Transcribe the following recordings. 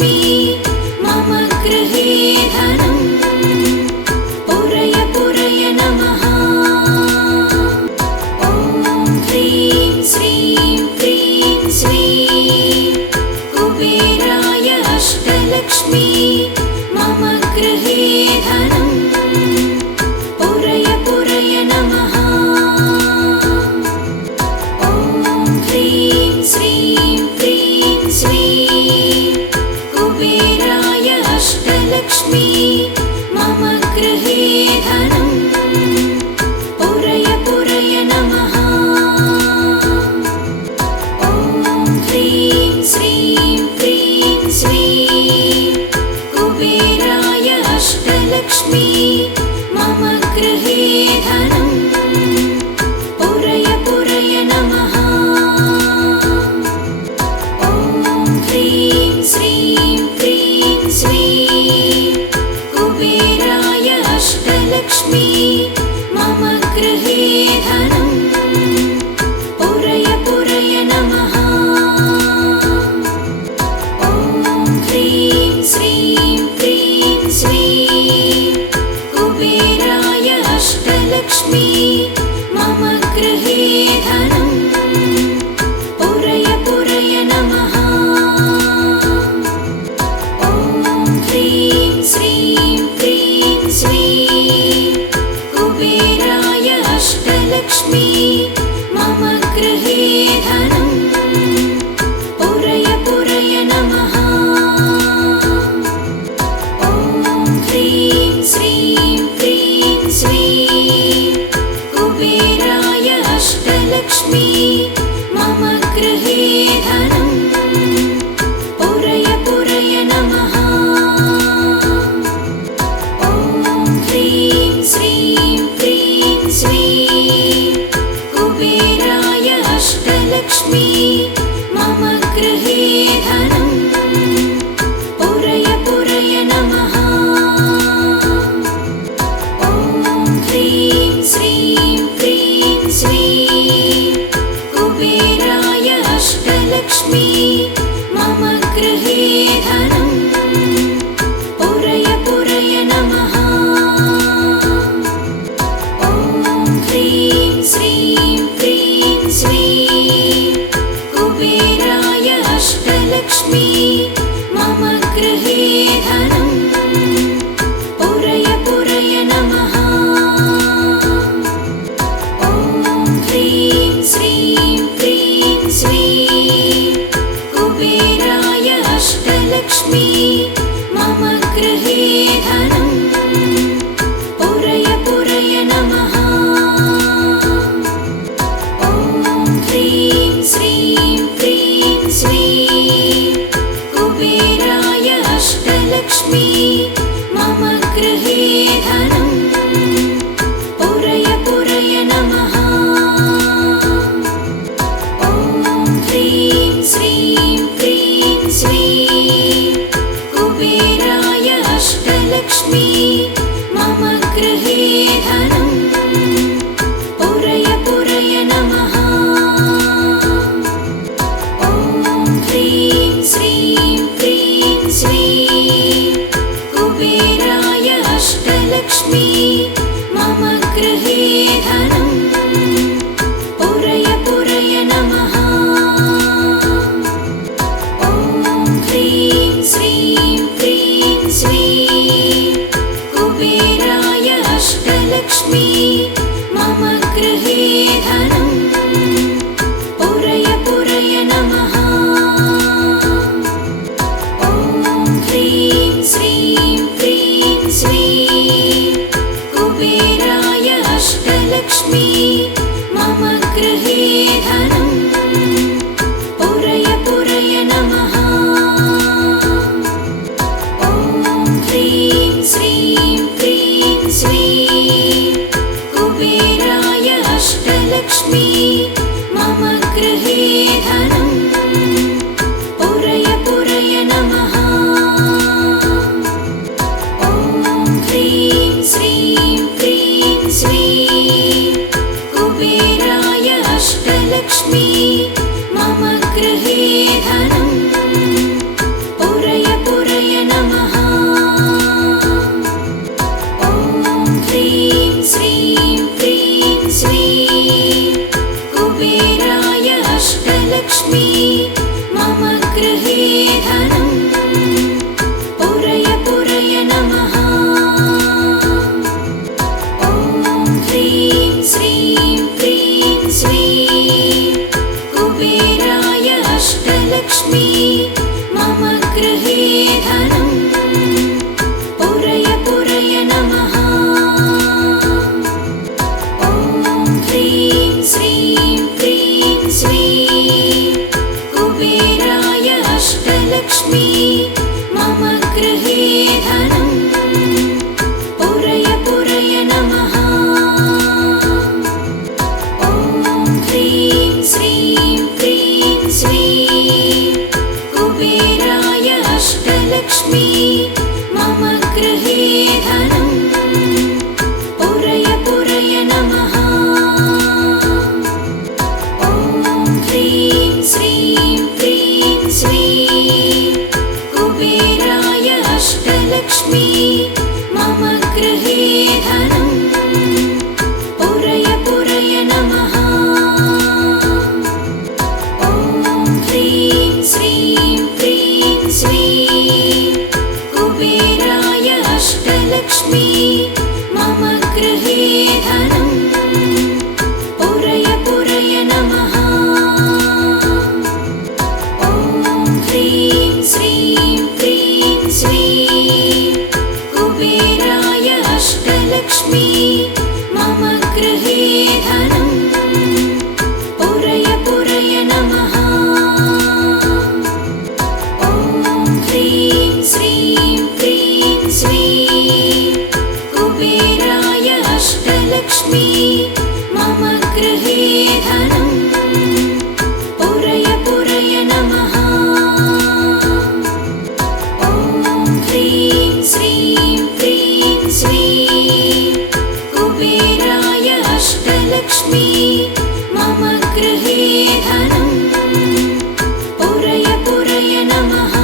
अष्टलक्ष्मी मम गृहे धनम् पुरय पुरय नमः। ॐ ह्रीं श्रीं क्रीं श्रीं कुबेराय अष्टलक्ष्मी मम गृहे धनम् पुरय पुरय नमः। ॐ ह्रीं श्रीं क्रीं श्रीं कुबेराय अष्टलक्ष्मी मम गृहे धनम् पुरय पुरय नमः। ॐ ह्रीं श्रीं क्रीं श्रीं कुबेराय अष्टलक्ष्मी मम गृहे धनम् पुरय पुरय नमः। ॐ ह्रीं श्रीं क्रीं श्रीं कुबेराय अष्टलक्ष्मी मम गृहे धनम् पुरय पुरय नमः। ॐ ह्रीं श्रीं क्रीं श्रीं कुबेराय अष्टलक्ष्मी मम गृहे धनम् पुरय पुरय नमः। ॐ ह्रीं श्रीं क्रीं श्रीं कुबेराय अष्टलक्ष्मी मम गृहे धनम् पुरय पुरय नमः। ॐ ह्रीं श्रीं क्रीं श्रीं कुबेराय अष्टलक्ष्मी मम गृहे धनम् पुरय पुरय नमः। ॐ ह्रीं श्रीं क्रीं श्रीं कुबेराय अष्टलक्ष्मी मम गृहे धनम् पुरय पुरय नमः। ॐ ह्रीं श्रीं क्रीं श्रीं कुबेराय अष्टलक्ष्मी मम गृहे धनम् पुरय पुरय नमः। ॐ ह्रीं श्रीं क्रीं श्रीं कुबेराय अष्टलक्ष्मी मम गृहे धनम् पुरय पुरय नमः। ॐ ह्रीं श्रीं क्रीं श्रीं कुबेराय अष्टलक्ष्मी मम गृहे धनम् पुरय पुरय नमः। ॐ ह्रीं श्रीं क्रीं श्रीं कुबेराय अष्टलक्ष्मी मम गृहे धनम् पुरय पुरय नमः। ॐ ह्रीं श्रीं क्रीं श्रीं कुबेराय अष्टलक्ष्मी मम गृहे धनम् पुरय पुरय नमः। ॐ ह्रीं श्रीं क्रीं श्रीं कुबेराय अष्टलक्ष्मी मम गृहे धनम् पुरय पुरय नमः। ॐ ह्रीं श्रीं क्रीं श्रीं कुबेराय अष्टलक्ष्मी मम गृहे धनम् पुरय पुरय नमः। ॐ ह्रीं श्रीं क्रीं श्रीं कुबेराय अष्टलक्ष्मी मम गृहे धनम् पुरय पुरय नमः। ॐ ह्रीं श्रीं क्रीं श्रीं कुबेराय अष्टलक्ष्मी मम गृहे धनम् पुरय पुरय नमः। ॐ ह्रीं श्रीं क्रीं श्रीं कुबेराय अष्टलक्ष्मी मम गृहे धनम् पुरय पुरय अष्टलक्ष्मी मम गृहे धनम् पुरय पुरय नमः। ॐ ह्रीं श्रीं क्रीं श्रीं कुबेराय अष्टलक्ष्मी मम गृहे धनम् पुरय पुरय नमः।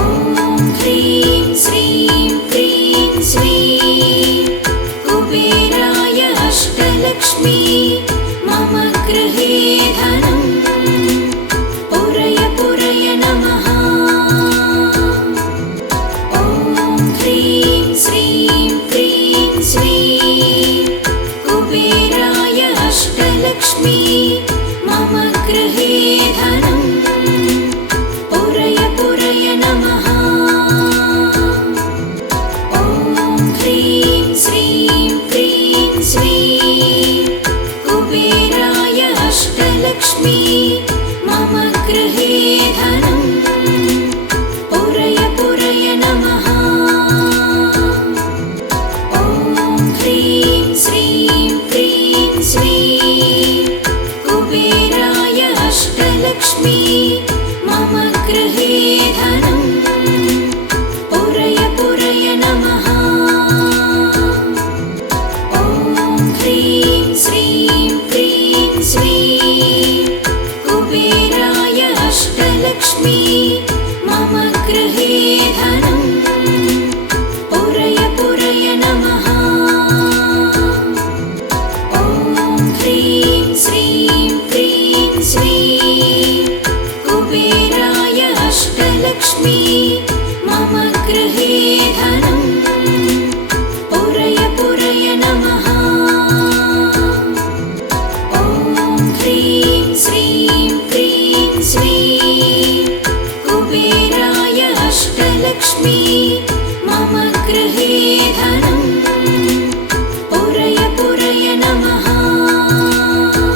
ॐ ह्रीं श्रीं क्रीं श्रीं कुबेराय अष्टलक्ष्मी मम गृहे धनम् पुरय पुरय नमः। ॐ ह्रीं श्रीं क्रीं श्रीं कुबेराय अष्टलक्ष्मी मम गृहे धनम् पुरय पुरय नमः। ॐ ह्रीं श्रीं क्रीं श्रीं कुबेराय अष्टलक्ष्मी मम गृहे धनम् पुरय पुरय नमः। ॐ ह्रीं श्रीं क्रीं श्रीं कुबेराय अष्टलक्ष्मी मम गृहे धनम् पुरय पुरय नमः। ॐ ह्रीं श्रीं क्रीं श्रीं कुबेराय अष्टलक्ष्मी मम गृहे धनम् पुरय पुरय नमः। ॐ ह्रीं श्रीं क्रीं श्रीं कुबेराय अष्टलक्ष्मी मम गृहे धनम् पुरय पुरय नमः। ॐ ह्रीं श्रीं क्रीं श्रीं कुबेराय अष्टलक्ष्मी मम